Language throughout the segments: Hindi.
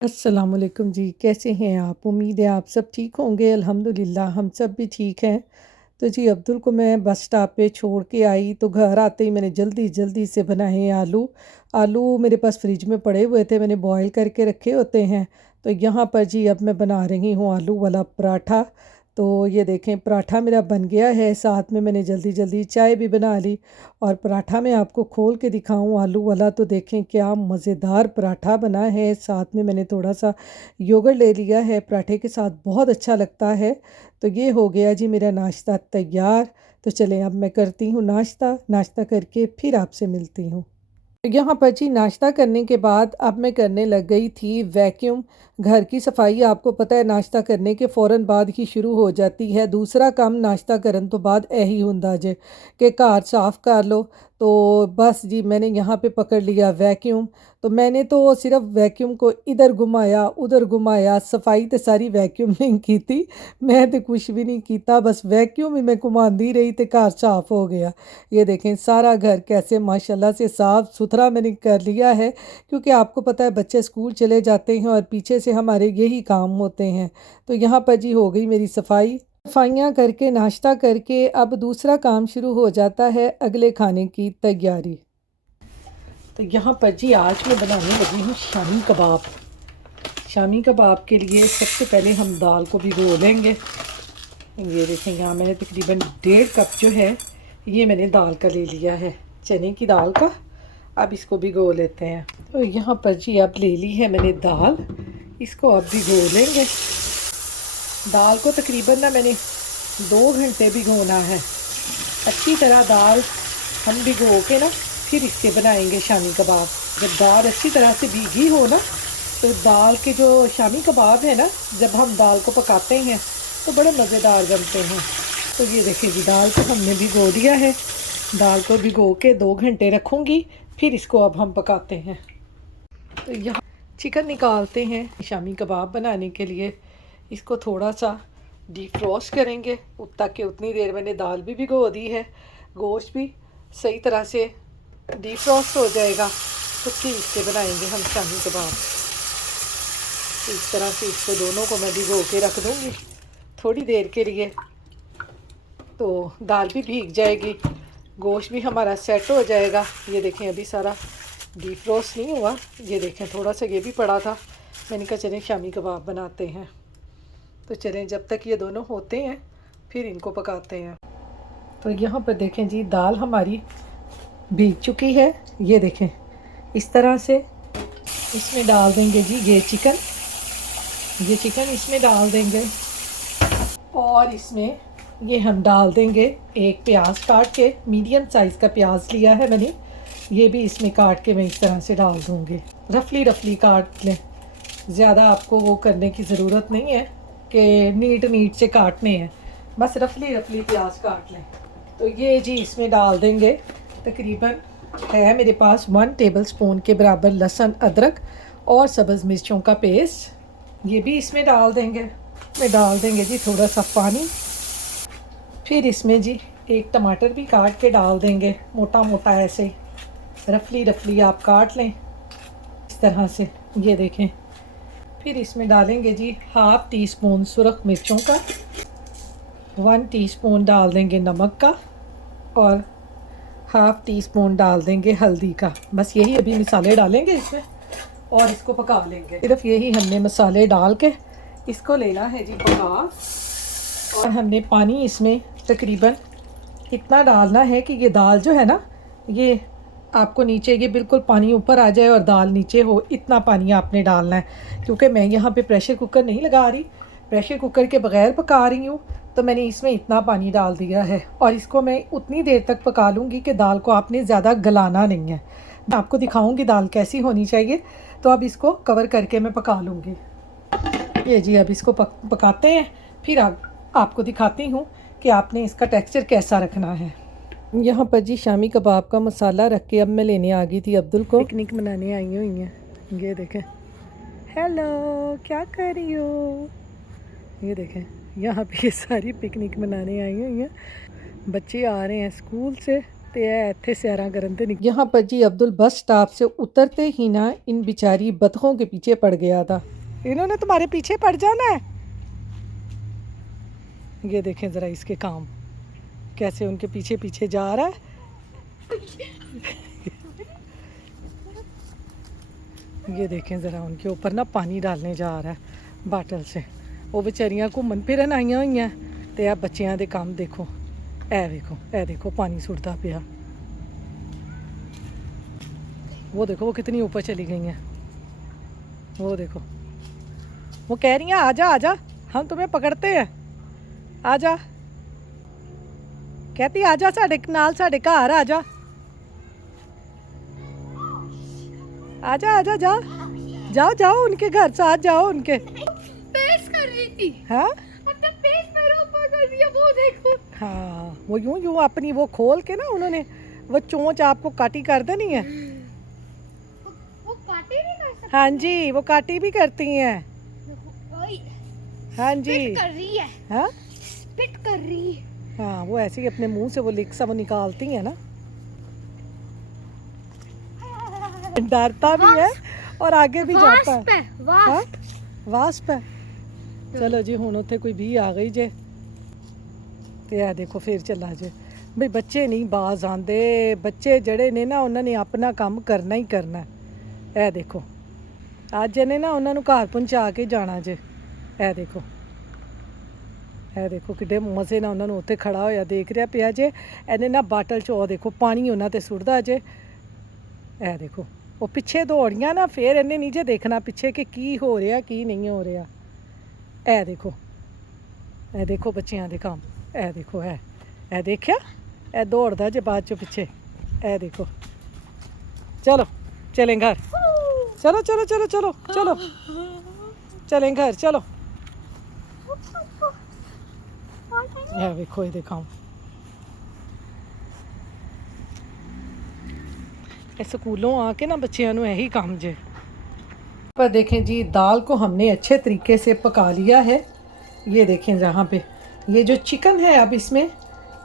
अस्सलामुअलैकुम जी, कैसे हैं आप? उम्मीद है आप सब ठीक होंगे। अल्हम्दुलिल्लाह हम सब भी ठीक हैं। तो जी अब्दुल को मैं बस स्टॉप पे छोड़ के आई तो घर आते ही मैंने जल्दी जल्दी से बनाए हैं आलू। आलू मेरे पास फ्रिज में पड़े हुए थे, मैंने बॉईल करके रखे होते हैं। तो यहाँ पर जी अब मैं बना रही हूँ आलू वाला पराठा। तो ये देखें पराठा मेरा बन गया है, साथ में मैंने जल्दी जल्दी चाय भी बना ली। और पराठा मैं आपको खोल के दिखाऊं आलू वाला तो देखें क्या मज़ेदार पराठा बना है। साथ में मैंने थोड़ा सा योगर्ट ले लिया है, पराठे के साथ बहुत अच्छा लगता है। तो ये हो गया जी मेरा नाश्ता तैयार। तो चलें अब मैं करती हूँ नाश्ता, नाश्ता करके फिर आपसे मिलती हूँ। तो यहाँ पर जी नाश्ता करने के बाद अब मैं करने लग गई थी वैक्यूम। घर की सफाई आपको पता है नाश्ता करने के फ़ौरन बाद ही शुरू हो जाती है। दूसरा काम नाश्ता करन तो बाद यही हुंदा जे कि घर साफ़ कर लो। तो बस जी मैंने यहाँ पे पकड़ लिया वैक्यूम। तो मैंने तो सिर्फ वैक्यूम को इधर घुमाया उधर घुमाया, सफाई तो सारी वैक्यूम ने की थी। मैं तो कुछ भी नहीं किया, बस वैक्यूम ही मैं घुमाती रही तो घर साफ़ हो गया। ये देखें सारा घर कैसे माशाल्लाह से साफ़ सुथरा मैंने कर लिया है, क्योंकि आपको पता है बच्चे स्कूल चले जाते हैं और पीछे से हमारे यही काम होते हैं। तो यहाँ पर जी हो गई मेरी सफाई। सफाइयाँ करके नाश्ता करके अब दूसरा काम शुरू हो जाता है, अगले खाने की तैयारी। तो यहाँ पर जी आज मैं बनाने लगी हूँ शामी कबाब। शामी कबाब के लिए सबसे पहले हम दाल को भिगो लेंगे। ये देखें यहाँ मैंने तकरीबन 1.5 कप जो है ये मैंने दाल का ले लिया है, चने की दाल का। अब इसको भिगो लेते हैं। तो यहाँ पर जी अब ले ली है मैंने दाल, इसको अब भिगो लेंगे। दाल को तकरीबन ना मैंने 2 घंटे भिगोना है। अच्छी तरह दाल हम भिगो के ना फिर इसके बनाएंगे शामी कबाब। जब दाल अच्छी तरह से भीगी हो ना तो दाल के जो शामी कबाब है ना, जब हम दाल को पकाते हैं तो बड़े मज़ेदार बनते हैं। तो ये देखिए जी दाल को हमने भिगो दिया है। दाल को भिगो के 2 घंटे रखूँगी, फिर इसको अब हम पकाते हैं। तो यहाँ चिकन निकालते हैं शामी कबाब बनाने के लिए। इसको थोड़ा सा डीप फ्रोस्ट करेंगे, तक कि उतनी देर मैंने दाल भी भिगो दी है, गोश्त भी सही तरह से डीप फ्रोस्ट हो जाएगा। तो फिर इसके बनाएंगे हम शामी कबाब। इस तरह से इसको दोनों को मैं भिगो के रख दूँगी थोड़ी देर के लिए। तो दाल भी भीग जाएगी, गोश्त भी हमारा सेट हो जाएगा। ये देखें अभी सारा डीप फ्रोस्ट नहीं हुआ, ये देखें थोड़ा सा ये भी पड़ा था। मैंने कहा चलें शामी कबाब बनाते हैं। तो चलें जब तक ये दोनों होते हैं फिर इनको पकाते हैं। तो यहाँ पर देखें जी दाल हमारी भीग चुकी है। ये देखें इस तरह से इसमें डाल देंगे जी ये चिकन इसमें डाल देंगे। और इसमें ये हम डाल देंगे एक प्याज काट के, मीडियम साइज़ का प्याज लिया है मैंने, ये भी इसमें काट के मैं इस तरह से डाल दूँगी। रफली काट लें, ज़्यादा आपको वो करने की ज़रूरत नहीं है कि नीट से काटने हैं, बस रफली प्याज काट लें। तो ये जी इसमें डाल देंगे तकरीबन है मेरे पास 1 टेबलस्पून के बराबर लहसुन अदरक और सब्ज़ मिर्चों का पेस्ट, ये भी इसमें डाल देंगे। में डाल देंगे जी थोड़ा सा पानी। फिर इसमें जी एक टमाटर भी काट के डाल देंगे, मोटा मोटा ऐसे रफली आप काट लें इस तरह से। ये देखें फिर इसमें डालेंगे जी 1/2 टीस्पून सुरख मिर्चों का, 1 टीस्पून डाल देंगे नमक का और 1/2 टीस्पून डाल देंगे हल्दी का। बस यही अभी मसाले डालेंगे इसमें और इसको पका लेंगे। सिर्फ यही हमने मसाले डाल के इसको लेना है जी पका। और हमने पानी इसमें तकरीबन इतना डालना है कि ये दाल जो है ना, ये आपको नीचे ये बिल्कुल पानी ऊपर आ जाए और दाल नीचे हो, इतना पानी आपने डालना है। क्योंकि मैं यहाँ पे प्रेशर कुकर नहीं लगा रही, प्रेशर कुकर के बगैर पका रही हूँ, तो मैंने इसमें इतना पानी डाल दिया है। और इसको मैं उतनी देर तक पका लूँगी कि दाल को आपने ज़्यादा गलाना नहीं है। मैं आपको दिखाऊँगी दाल कैसी होनी चाहिए। तो अब इसको कवर करके मैं पका लूँगी। ये जी अब इसको पकाते हैं, फिर आपको दिखाती हूँ कि आपने इसका टेक्सचर कैसा रखना है। यहाँ पर जी शामी कबाब का मसाला रख के अब मैं लेने आ गई थी अब्दुल को। पिकनिक मनाने आई हुई हैं, ये देखें। हेलो क्या कर रही हो? ये देखें यहाँ पे ये सारी पिकनिक मनाने आई हुई हैं। बच्चे आ रहे हैं स्कूल से ते इत्थे सैरां करन ते नहीं। यहाँ पर जी अब्दुल बस स्टॉप से उतरते ही ना इन बेचारी बतखों के पीछे पड़ गया था। इन्होंने तुम्हारे पीछे पड़ जाना है। ये देखें ज़रा इसके काम, कैसे उनके पीछे पीछे जा रहा है। ये देखें ज़रा उनके ऊपर ना पानी डालने जा रहा है बाटल से। वो बेचारियां घूमन फिरन आईयां हुई हैं ते आ बच्चियां दे काम देखो। ए देखो पानी सुटता पिया। वो देखो वो कितनी ऊपर चली गई हैं। वो देखो वो कह रही हैं आजा आजा, हम तुम्हें पकड़ते हैं, आजा। कहती आजा साडे नाल, साडे घर आजा, आजा आजा, जा जाओ जाओ उनके घर, साथ जाओ उनके। पेस कर रही थी। हाँ मतलब पेस मेरे ऊपर कर दिया, वो देखो। हाँ वो यूं यूं अपनी वो खोल के ना उन्होंने वो चोंच आपको काटी कर देनी है। वो काटे नहीं कर सकती। हाँ जी वो काटी भी करती हैं। ओए, हाँ जी स्पिट कर रही है। हाँ स्पिट कर रही है। हाँ वो ऐसे ही अपने मुंह से वो लिक सा वो निकालती हैं ना। डरता भी है और आगे भी जाता है। वास्प है, वास्प। वास्प है। चलो जी हुण उत्थे कोई भी आ गई जे ते आ देखो फिर चला जे। भाई बच्चे नहीं बाज आंदे, बच्चे जड़े ने ना उन्होंने अपना काम करना ही करना है। ए देखो अज ने ना उन्होंने घर पहुंचा के जाना जे। ए देखो किड्डे मज़े ना उन्होंने उत्थे खड़ा होया देख रहा पिया जे। इन्हें ना बाटल चो देखो पानी उन्होंने ते सुटदा जे। ए देखो वो पिछे दौड़ियां ना, फिर इन्हें नहीं जे देखना पिछे कि की हो रहा की नहीं हो रहा। ए देखो बच्चियां दे काम। ए देखो ए देखिया ए दौड़दा जे बाद चो पिछे। ए देखो चलो चलें घर, चलो चलो चलो चलो चलो चलें घर चलो। ए देखो ये दिखाऊं स्कूलों आके ना बच्चियां नू यही काम जे। पर देखें जी दाल को हमने अच्छे तरीके से पका लिया है। ये देखें जहाँ पे ये जो चिकन है, अब इसमें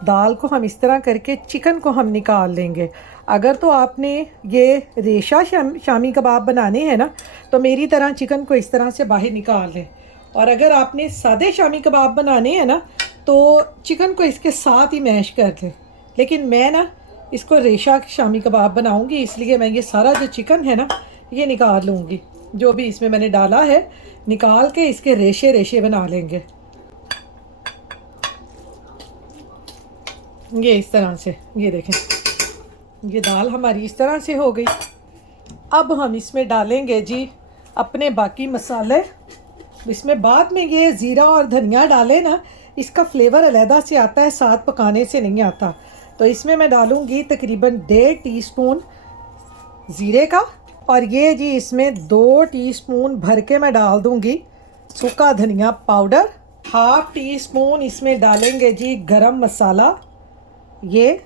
दाल को हम इस तरह करके चिकन को हम निकाल लेंगे। अगर तो आपने ये रेशा शामी कबाब बनाने हैं ना तो मेरी तरह चिकन को इस तरह से बाहर निकाल लें, और अगर आपने सादे शामी कबाब बनाने हैं ना तो चिकन को इसके साथ ही मैश कर लें। लेकिन मैं ना इसको रेशा शामी कबाब बनाऊंगी, इसलिए मैं ये सारा जो चिकन है ना ये निकाल लूँगी। जो भी इसमें मैंने डाला है निकाल के इसके रेशे रेशे बना लेंगे। ये इस तरह से, ये देखें ये दाल हमारी इस तरह से हो गई। अब हम इसमें डालेंगे जी अपने बाकी मसाले। इसमें बाद में ये ज़ीरा और धनिया डालें ना, इसका फ्लेवर अलहदा से आता है, साथ पकाने से नहीं आता। तो इसमें मैं डालूँगी तकरीबन 1.5 टीस्पून ज़ीरे का, और ये जी इसमें 2 टीस्पून भर के मैं डाल दूँगी सूखा धनिया पाउडर। 1/2 टीस्पून इसमें डालेंगे जी गरम मसाला। ये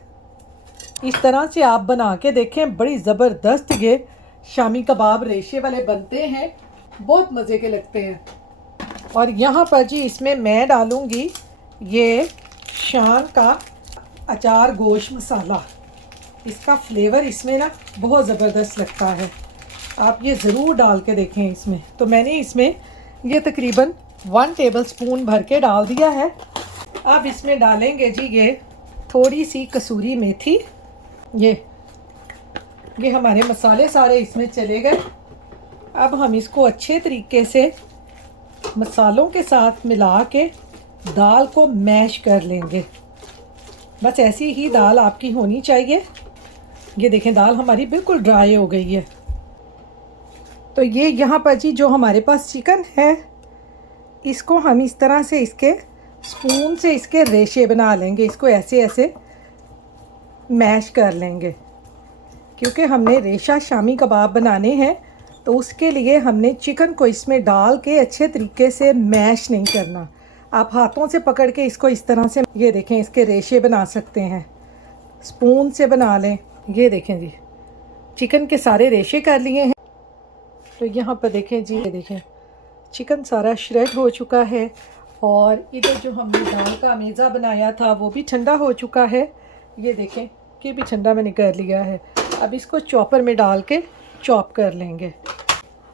इस तरह से आप बना के देखें, बड़ी ज़बरदस्त ये शामी कबाब रेशे वाले बनते हैं, बहुत मज़े के लगते हैं। और यहाँ पर जी इसमें मैं डालूँगी ये शान का अचार गोश्त मसाला। इसका फ्लेवर इसमें ना बहुत ज़बरदस्त लगता है, आप ये ज़रूर डाल के देखें इसमें। तो मैंने इसमें ये तकरीबन 1 टेबलस्पून भर के डाल दिया है। अब इसमें डालेंगे जी ये थोड़ी सी कसूरी मेथी। ये हमारे मसाले सारे इसमें चले गए। अब हम इसको अच्छे तरीके से मसालों के साथ मिला के दाल को मैश कर लेंगे। बस ऐसी ही दाल आपकी होनी चाहिए। ये देखें दाल हमारी बिल्कुल ड्राई हो गई है। तो ये यहाँ पर जी जो हमारे पास चिकन है, इसको हम इस तरह से इसके स्पून से इसके रेशे बना लेंगे। इसको ऐसे ऐसे मैश कर लेंगे, क्योंकि हमने रेशा शामी कबाब बनाने हैं तो उसके लिए हमने चिकन को इसमें डाल के अच्छे तरीके से मैश नहीं करना। आप हाथों से पकड़ के इसको इस तरह से, ये देखें इसके रेशे बना सकते हैं, स्पून से बना लें। ये देखें जी चिकन के सारे रेशे कर लिए हैं। तो यहाँ पर देखें जी, ये देखें चिकन सारा श्रेड हो चुका है, और इधर जो हमने दाल का मेज़ा बनाया था वो भी ठंडा हो चुका है। ये देखें ये भी ठंडा मैंने कर लिया है। अब इसको चॉपर में डाल के चॉप कर लेंगे।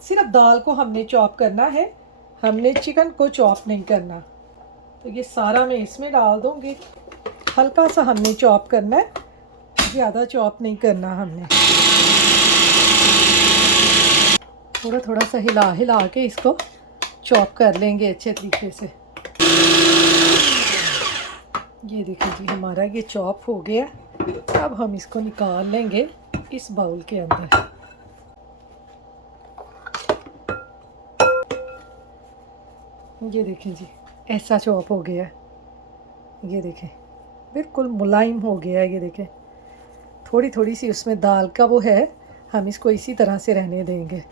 सिर्फ दाल को हमने चॉप करना है, हमने चिकन को चॉप नहीं करना। तो ये सारा मैं इसमें डाल दूँगी। हल्का सा हमने चॉप करना है, ज़्यादा चॉप नहीं करना हमने। थोड़ा थोड़ा सा हिला हिला के इसको चॉप कर लेंगे अच्छे तरीके से। ये देखिए जी हमारा ये चॉप हो गया। अब हम इसको निकाल लेंगे इस बाउल के अंदर। ये देखें जी ऐसा चॉप हो गया। ये देखें बिल्कुल मुलायम हो गया है। ये देखें थोड़ी थोड़ी सी उसमें दाल का वो है, हम इसको इसी तरह से रहने देंगे।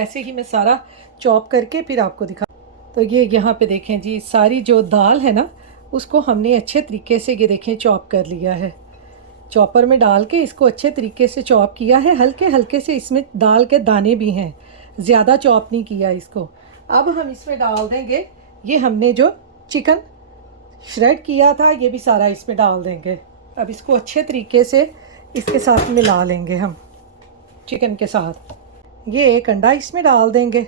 ऐसे ही मैं सारा चॉप करके फिर आपको दिखा। तो ये यहाँ पे देखें जी सारी जो दाल है ना उसको हमने अच्छे तरीके से ये देखें चॉप कर लिया है। चॉपर में डाल के इसको अच्छे तरीके से चॉप किया है। हल्के हल्के से इसमें दाल के दाने भी हैं, ज़्यादा चॉप नहीं किया इसको। अब हम इसमें डाल देंगे ये हमने जो चिकन श्रेड किया था, ये भी सारा इसमें डाल देंगे। अब इसको अच्छे तरीके से इसके साथ मिला लेंगे हम चिकन के साथ। ये एक अंडा इसमें डाल देंगे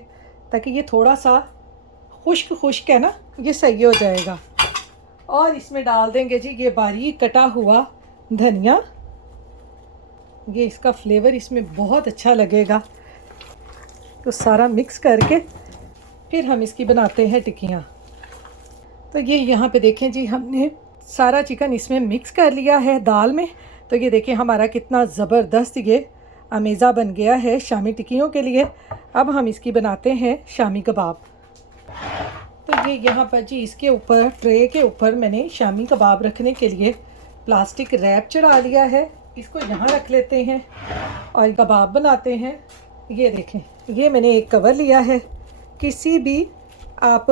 ताकि ये थोड़ा सा खुश्क खुश्क है ना, ये सही हो जाएगा। और इसमें डाल देंगे जी ये बारीक कटा हुआ धनिया। ये इसका फ्लेवर इसमें बहुत अच्छा लगेगा। तो सारा मिक्स करके फिर हम इसकी बनाते हैं टिक्कियाँ। तो ये यहाँ पे देखें जी हमने सारा चिकन इसमें मिक्स कर लिया है दाल में। तो ये देखें हमारा कितना ज़बरदस्त ये अमेज़ा बन गया है शामी टिक्कियों के लिए। अब हम इसकी बनाते हैं शामी कबाब। तो ये यहाँ पर जी इसके ऊपर ट्रे के ऊपर मैंने शामी कबाब रखने के लिए प्लास्टिक रैप चढ़ा लिया है। इसको यहाँ रख लेते हैं और कबाब बनाते हैं। ये देखें ये मैंने एक कवर लिया है, किसी भी आप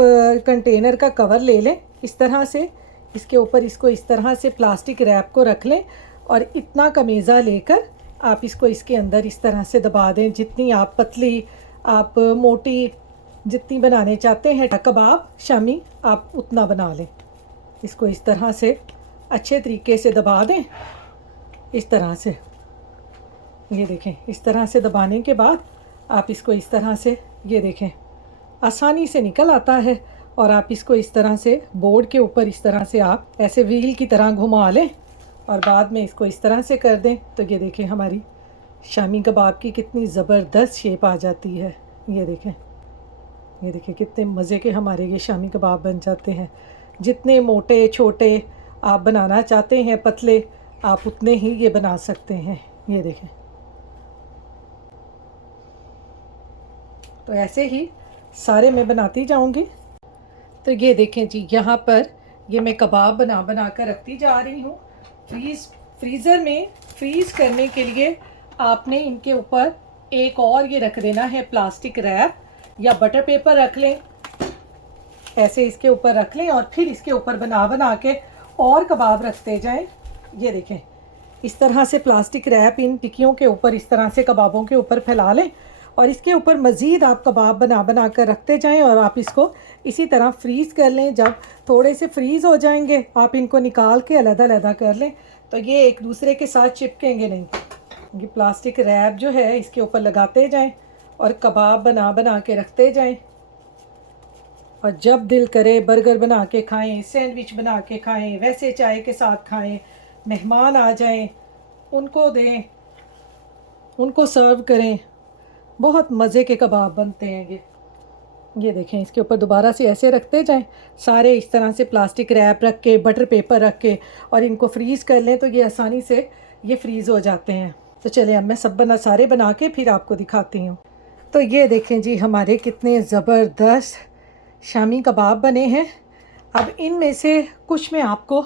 कंटेनर का कवर ले लें इस तरह से। इसके ऊपर इसको इस तरह से प्लास्टिक रैप को रख लें और इतना कमीज़ा लेकर आप इसको इसके अंदर इस तरह से दबा दें। जितनी आप पतली आप मोटी जितनी बनाने चाहते हैं कबाब शामी आप उतना बना लें। इसको इस तरह से अच्छे तरीके से दबा दें इस तरह से। ये देखें इस तरह से दबाने के बाद आप इसको इस तरह से ये देखें आसानी से निकल आता है। और आप इसको इस तरह से बोर्ड के ऊपर इस तरह से आप ऐसे व्हील की तरह घुमा लें और बाद में इसको इस तरह से कर दें। तो ये देखें हमारी शामी कबाब की कितनी ज़बरदस्त शेप आ जाती है। ये देखें कितने मज़े के हमारे ये शामी कबाब बन जाते हैं। जितने मोटे छोटे आप बनाना चाहते हैं पतले, आप उतने ही ये बना सकते हैं। ये देखें तो ऐसे ही सारे मैं बनाती जाऊंगी। तो ये देखें जी यहाँ पर ये मैं कबाब बना बना कर रखती जा रही हूँ। फ्रीज़र में फ्रीज़ करने के लिए आपने इनके ऊपर एक और ये रख देना है प्लास्टिक रैप या बटर पेपर रख लें। ऐसे इसके ऊपर रख लें और फिर इसके ऊपर बना बना के और कबाब रखते जाएं। ये देखें इस तरह से प्लास्टिक रैप इन टिक्कियों के ऊपर इस तरह से कबाबों के ऊपर फैला लें और इसके ऊपर मज़ीद आप कबाब बना बना कर रखते जाएं और आप इसको इसी तरह फ्रीज़ कर लें। जब थोड़े से फ्रीज़ हो जाएंगे आप इनको निकाल के अलग-अलग कर लें, तो ये एक दूसरे के साथ चिपकेंगे नहीं। ये प्लास्टिक रैप जो है इसके ऊपर लगाते जाएं और कबाब बना बना के रखते जाएं। और जब दिल करे बर्गर बना के खाएं, सैंडविच बना के खाएं, वैसे चाय के साथ खाएं, मेहमान आ जाएं उनको दें, उनको सर्व करें। बहुत मज़े के कबाब बनते हैं ये देखें इसके ऊपर दोबारा से ऐसे रखते जाएं सारे इस तरह से प्लास्टिक रैप रख के बटर पेपर रख के और इनको फ्रीज़ कर लें तो ये आसानी से ये फ्रीज़ हो जाते हैं। तो चले अब मैं सब सारे बना के फिर आपको दिखाती हूँ। तो ये देखें जी हमारे कितने ज़बरदस्त शामी कबाब बने हैं। अब इनमें से कुछ मैं आपको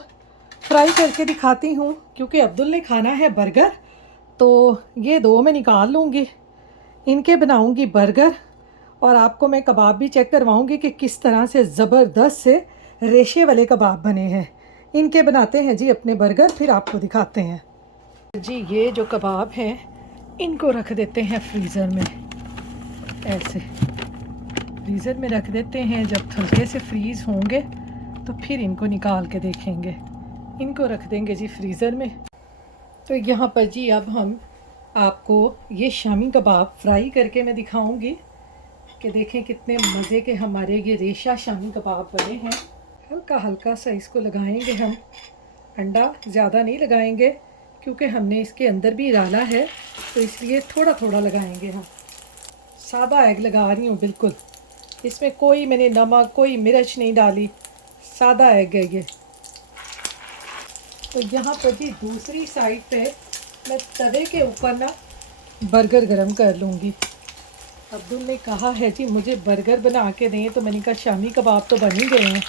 फ्राई करके दिखाती हूँ क्योंकि अब्दुल ने खाना है बर्गर, तो ये दो मैं निकाल लूँगी, इनके बनाऊँगी बर्गर और आपको मैं कबाब भी चेक करवाऊँगी कि किस तरह से ज़बरदस्त से रेशे वाले कबाब बने हैं। इनके बनाते हैं जी अपने बर्गर, फिर आपको दिखाते हैं जी। ये जो कबाब हैं इनको रख देते हैं फ्रीज़र में, ऐसे फ्रीज़र में रख देते हैं। जब हल्के से फ्रीज़ होंगे तो फिर इनको निकाल के देखेंगे। इनको रख देंगे जी फ्रीज़र में। तो यहाँ पर जी अब हम आपको ये शामी कबाब फ्राई करके मैं दिखाऊंगी कि देखें कितने मज़े के हमारे ये रेशा शामी कबाब बने हैं। हल्का हल्का सा इसको लगाएंगे हम, अंडा ज़्यादा नहीं लगाएंगे क्योंकि हमने इसके अंदर भी डाला है, तो इसलिए थोड़ा थोड़ा लगाएंगे हम। सादा एग लगा रही हूँ बिल्कुल, इसमें कोई मैंने नमक कोई मिर्च नहीं डाली, सादा एग है ये। तो यहाँ पर जी दूसरी साइड पे मैं तवे के ऊपर ना बर्गर गरम कर लूँगी। अब्दुल ने कहा है जी मुझे बर्गर बना के दें, तो मैंने कहा शामी कबाब तो बन ही गए हैं,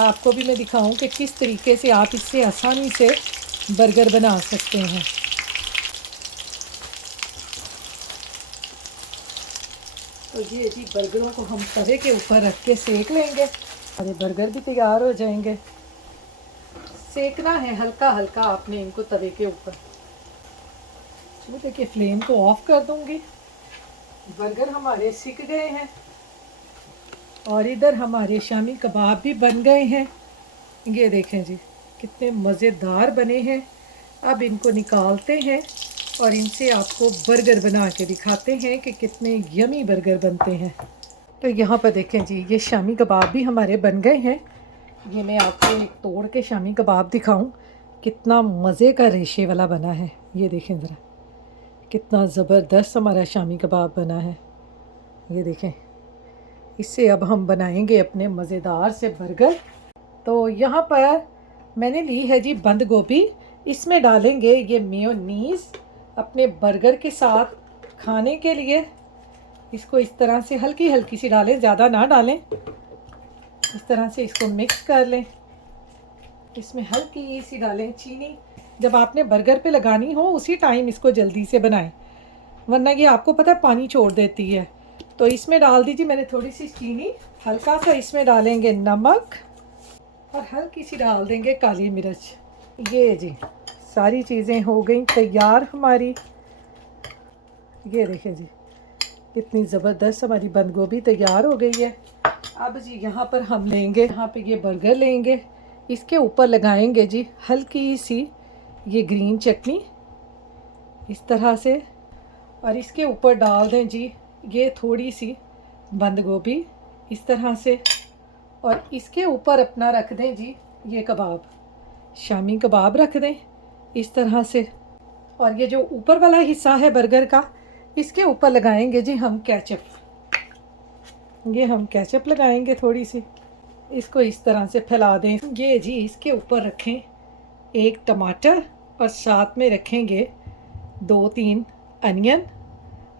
आपको भी मैं दिखाऊं कि किस तरीके से आप इससे आसानी से बर्गर बना सकते हैं। तो ये जी बर्गरों को हम तवे के ऊपर रख के सेक लेंगे, अरे बर्गर भी तैयार हो जाएंगे। सेकना है हल्का हल्का आपने इनको तवे के ऊपर। चलो देखिए फ्लेम को ऑफ कर दूंगी। बर्गर हमारे सिक गए हैं और इधर हमारे शामी कबाब भी बन गए हैं। ये देखें जी कितने मज़ेदार बने हैं। अब इनको निकालते हैं और इनसे आपको बर्गर बना के दिखाते हैं कि कितने यमी बर्गर बनते हैं। तो यहाँ पर देखें जी ये शामी कबाब भी हमारे बन गए हैं। ये मैं आपको एक तोड़ के शामी कबाब दिखाऊं, कितना मज़े का रेशे वाला बना है। ये देखें ज़रा कितना ज़बरदस्त हमारा शामी कबाब बना है। ये देखें, इससे अब हम बनाएंगे अपने मज़ेदार से बर्गर। तो यहाँ पर मैंने ली है जी बंद गोभी, इसमें डालेंगे ये मेयोनीज़ अपने बर्गर के साथ खाने के लिए। इसको इस तरह से हल्की हल्की सी डालें, ज़्यादा ना डालें। इस तरह से इसको मिक्स कर लें। इसमें हल्की सी डालें चीनी, जब आपने बर्गर पे लगानी हो उसी टाइम इसको जल्दी से बनाएं, वरना ये आपको पता है पानी छोड़ देती है। तो इसमें डाल दीजिए मैंने थोड़ी सी चीनी, हल्का सा इसमें डालेंगे नमक और हल्की सी डाल देंगे काली मिर्च। ये जी सारी चीज़ें हो गई तैयार हमारी। ये देखें जी कितनी ज़बरदस्त हमारी बंद गोभी तैयार हो गई है। अब जी यहाँ पर हम लेंगे, यहाँ पे ये बर्गर लेंगे, इसके ऊपर लगाएंगे जी हल्की सी ये ग्रीन चटनी इस तरह से, और इसके ऊपर डाल दें जी ये थोड़ी सी बंद गोभी इस तरह से, और इसके ऊपर अपना रख दें जी ये कबाब, शामी कबाब रख दें इस तरह से। और ये जो ऊपर वाला हिस्सा है बर्गर का, इसके ऊपर लगाएंगे जी हम केचप। ये हम केचप लगाएंगे थोड़ी सी, इसको इस तरह से फैला दें। ये जी इसके ऊपर रखें एक टमाटर और साथ में रखेंगे 2-3 अनियन,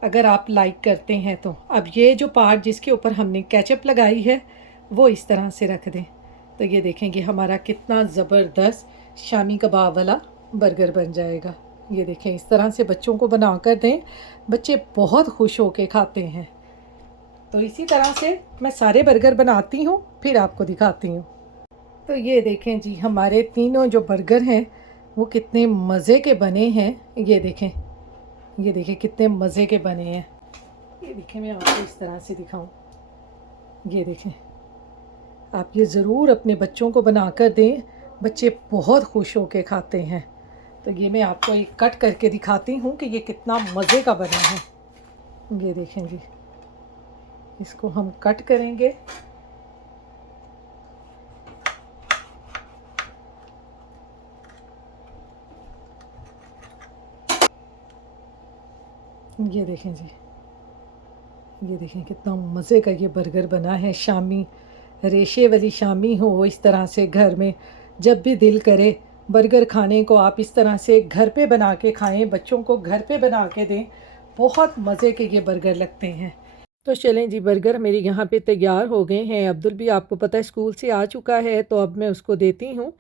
अगर आप लाइक करते हैं तो। अब ये जो पार्ट जिसके ऊपर हमने केचप लगाई है वो इस तरह से रख दें। तो ये देखेंगे हमारा कितना ज़बरदस्त शामी कबाब वाला बर्गर बन जाएगा। ये देखें इस तरह से बच्चों को बना कर दें, बच्चे बहुत खुश होके खाते हैं। तो इसी तरह से मैं सारे बर्गर बनाती हूँ फिर आपको दिखाती हूँ। तो ये देखें जी हमारे तीनों जो बर्गर हैं वो कितने मज़े के बने हैं। ये देखें कितने मज़े के बने हैं। ये देखें मैं आपको इस तरह से दिखाऊं। ये देखें, आप ये ज़रूर अपने बच्चों को बना कर दें, बच्चे बहुत खुश होके खाते हैं। तो ये मैं आपको एक कट करके दिखाती हूँ कि ये कितना मज़े का बना है। ये देखें जी, इसको हम कट करेंगे। ये देखें जी, ये देखें कितना मज़े का ये बर्गर बना है। शामी रेशे वाली शामी हो इस तरह से, घर में जब भी दिल करे बर्गर खाने को आप इस तरह से घर पे बना के खाएं, बच्चों को घर पे बना के दें, बहुत मज़े के ये बर्गर लगते हैं। तो चलें जी बर्गर मेरी यहाँ पे तैयार हो गए हैं। अब्दुल भी आपको पता है स्कूल से आ चुका है, तो अब मैं उसको देती हूँ,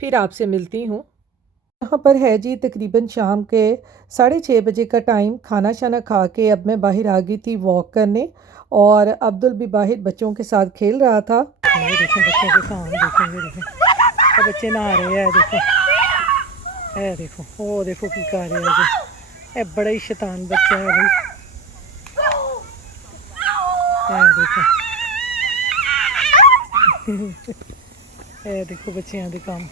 फिर आपसे मिलती हूँ। यहाँ पर है जी तकरीबन शाम के 6:30 बजे का टाइम। खाना शाना खा के अब मैं बाहर आ गई थी वॉक करने, और अब्दुल भी बाहर बच्चों के साथ खेल रहा था। ये देखें बच्चों के साथ, देखें ये देखें तो बच्चे नहा रहे हैं। देखो वो देखो की कर रहे हैं। ये बड़ा ही शैतान बच्चा है भाई। देखो बच्चियां दे काम,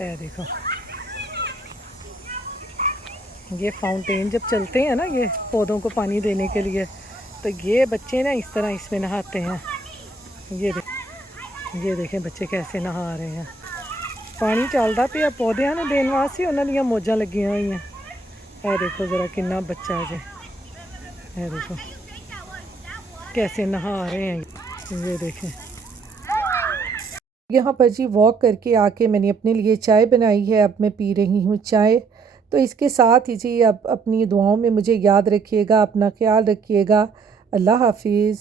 देखो ये फाउंटेन जब चलते हैं ना, ये पौधों को पानी देने के लिए, तो ये बच्चे ना इस तरह इसमें नहाते हैं। ये देखें बच्चे कैसे नहा रहे हैं। पानी चलता पे पौधे ना देने वास्ते, उन्होंने मौजा लगी हुई हैं। ये देखो ज़रा कितना बच्चा जे, ये देखो कैसे नहा रहे हैं। ये देखें यहाँ पर जी वॉक करके आके मैंने अपने लिए चाय बनाई है, अब मैं पी रही हूँ चाय। तो इसके साथ ही जी अब अपनी दुआओं में मुझे याद रखिएगा, अपना ख्याल रखिएगा। अल्लाह हाफिज़।